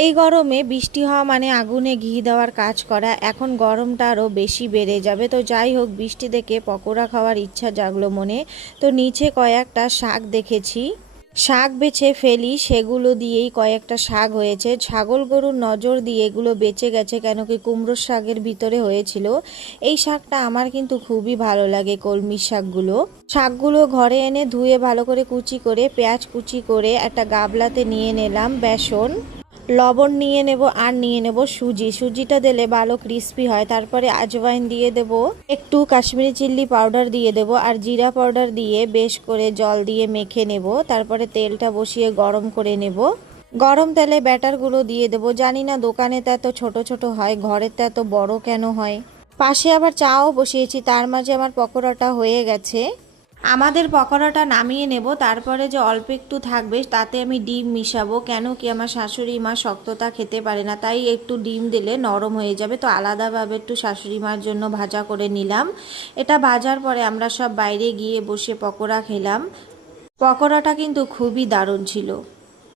এই গরমে বৃষ্টি হওয়া মানে আগুনে ঘি দেওয়ার কাজ করা। এখন গরমটা আরও বেশি বেড়ে যাবে। তো যাই হোক, বৃষ্টি দেখে পকোড়া খাওয়ার ইচ্ছা জাগলো মনে। তো নিচে কয়েকটা শাক দেখেছি, শাক বেছে ফেলি, সেগুলো দিয়েই কয়েকটা শাক হয়েছে। ছাগল গরুর নজর দিয়ে এগুলো বেঁচে গেছে, কেন কি কুমড়োর শাকের ভিতরে হয়েছিল। এই শাকটা আমার কিন্তু খুবই ভালো লাগে, কলমি শাকগুলো। শাকগুলো ঘরে এনে ধুয়ে ভালো করে কুচি করে, পেঁয়াজ কুচি করে একটা গাবলাতে নিয়ে নিলাম বেসন, লবণ নিয়ে নেব, আর নিয়ে নেব সুজি। সুজিটা দিলে ভালো ক্রিস্পি হয়। তারপরে আজওয়াইন দিয়ে দেব, একটু কাশ্মীরি চিল্লি পাউডার দিয়ে দেব, আর জিরা পাউডার দিয়ে বেশ করে জল দিয়ে মেখে নেব। তারপরে তেলটা বসিয়ে গরম করে নেব। গরম তেলে ব্যাটারগুলো দিয়ে দেব। জানি না দোকানে তো এত ছোট ছোট হয়, ঘরের তো এত বড় কেন হয়। পাশে আবার চাও বসিয়েছি, তার মাঝে আমার পকোড়াটা হয়ে গেছে। আমাদের পকোড়াটা নামিয়ে নেব। তারপরে যে অল্প একটু থাকবে তাতে আমি ডিম মিশাবো, কেন কি আমার শাশুড়ি মা শক্ততা খেতে পারে না, তাই একটু ডিম দিলে নরম হয়ে যাবে। তো আলাদাভাবে একটু শাশুড়ি মার জন্য ভাজা করে নিলাম। এটা ভাজার পরে আমরা সব বাইরে গিয়ে বসে পকোড়া খেলাম। পকোড়াটা কিন্তু খুবই দারুণ ছিল।